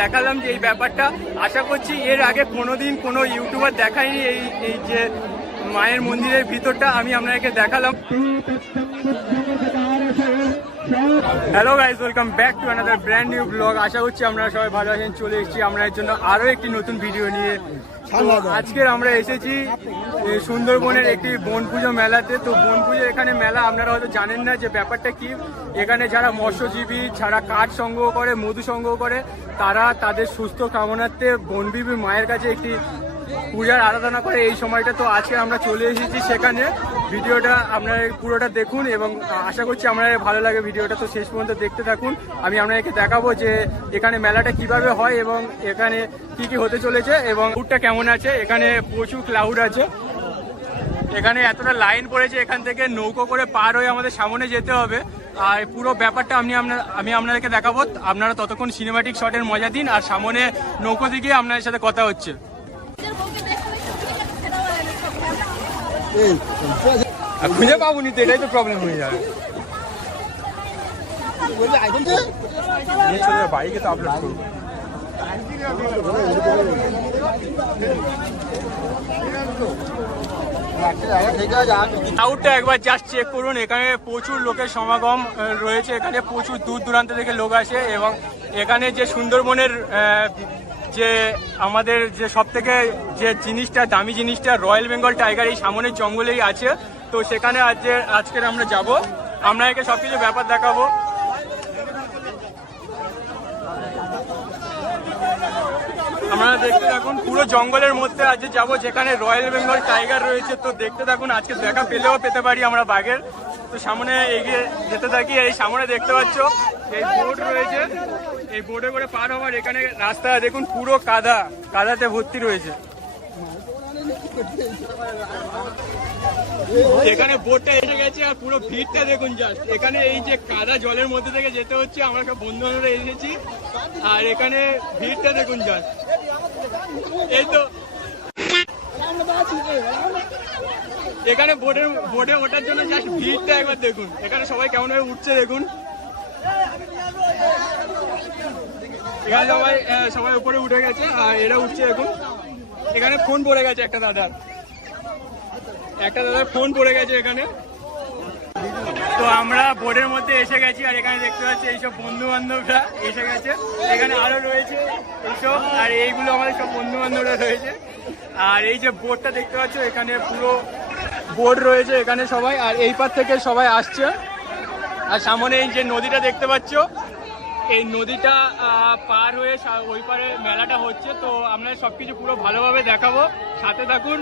দেখালাম যে এই ব্যাপারটা, আশা করছি এর আগে কোনোদিন কোনো ইউটিউবার দেখায়নি এই যে মায়ের মন্দিরের ভিতরটা আমি আপনাদেরকে দেখালাম। Hello guys, welcome back to another brand new blog. আশা করছি আপনারা সবাই ভালো আছেন। চলে এসেছি আপনাদের জন্য আরও একটি নতুন ভিডিও নিয়ে। তো আজকের আমরা এসেছি সুন্দরবনের একটি বন পুজো মেলাতে। তো বন পুজো এখানে মেলা, আপনারা হয়তো জানেন না যে ব্যাপারটা কি। এখানে যারা মৎস্যজীবী, যারা কাঠ সংগ্রহ করে, মধু সংগ্রহ করে, তারা তাদের সুস্থ কামনার্থে বনবিবি মায়ের কাছে একটি পূজার আরাধনা করে এই সময়টা। তো আজকে আমরা চলে এসেছি সেখানে। ভিডিওটা আপনারা পুরোটা দেখুন এবং আশা করছি আপনাদের ভালো লাগে ভিডিওটা। তো শেষ পর্যন্ত দেখতে থাকুন। আমি আপনাদেরকে দেখাবো যে এখানে মেলাটা কিভাবে হয় এবং এখানে কি কি হতে চলেছে এবং ক্লাউডটা কেমন আছে। এখানে প্রচুর ক্লাউড আছে। এখানে এতটা লাইন পড়েছে, এখান থেকে নৌকো করে পার হয়ে আমাদের সামনে যেতে হবে। আর পুরো ব্যাপারটা আমি আপনাদেরকে দেখাবো। আপনারা ততক্ষণ সিনেমাটিক শটের মজা দিন, আর সামনে নৌকো দিকে আপনাদের সাথে কথা হচ্ছে। খুঁজে পাবনি তো, এটাই তো প্রবলেম হয়ে যাবে। বাইকে তো আপলোড করবো। ক্লাউডটা একবার জাস্ট চেক করুন। এখানে প্রচুর লোকের সমাগম রয়েছে। এখানে প্রচুর দূর দূরান্ত থেকে লোক আসে এবং এখানে যে সুন্দরবনের যে আমাদের যে সব থেকে যে জিনিসটা, দামি জিনিসটা, রয়্যাল বেঙ্গল টাইগার এই সামনের জঙ্গলেই আছে। তো সেখানে আজকের আমরা যাব, আপনাদেরকে সব কিছু ব্যাপার দেখাবো। আপনারা দেখতে থাকুন। পুরো জঙ্গলের মধ্যে আজকে যাব যেখানে রয়্যাল বেঙ্গল টাইগার রয়েছে। তো দেখতে থাকুন, আজকে দেখা পেলেও পেতে পারি আমরা বাঘের। তো সামনে এগিয়ে যেতে থাকি। এই সামনে দেখতে পাচ্ছ এই বোট রয়েছে, এই বোটে করে পার হওয়ার। এখানে রাস্তা দেখুন পুরো কাদাতে ভর্তি রয়েছে। এখানে বোটটা এসে গেছে আর পুরো ভিড়টা দেখুন জাস্ট। এখানে এই যে কাদা জলের মধ্যে থেকে যেতে হচ্ছে, আমরা সব বন্ধু বান্ধবরা এসেছি আর এখানে ভিড়টা দেখুন জাস্ট। এই তো এখানে বোটে ওঠার জন্য জাস্ট ভিড়টা একবার দেখুন। এখানে সবাই কেমন ভাবে উঠছে দেখুন। এখানে সবাই উপরে উঠে গেছে আর এরা উঠছে এখন। এখানে ফোন পড়ে গেছে একটা দাদার ফোন পড়ে গেছে এখানে। তো আমরা বোর্ডের মধ্যে এসে গেছি আর এখানে দেখতে পাচ্ছি এইসব বন্ধু বান্ধবরা এসে গেছে। এখানে আরো রয়েছে এইসব, আর এইগুলো আমাদের সব বন্ধু বান্ধবরা রয়েছে। আর এই যে বোর্ডটা দেখতে পাচ্ছ, এখানে পুরো বোর্ড রয়েছে এখানে সবাই, আর এই পার থেকে সবাই আসছে। আর সামনে এই যে নদীটা দেখতে পাচ্ছ, এই নদীটা পার হয়ে ওই পারে মেলাটা হচ্ছে। তো আপনারা সবকিছু পুরো ভালোভাবে দেখাবো, সাথে থাকুন।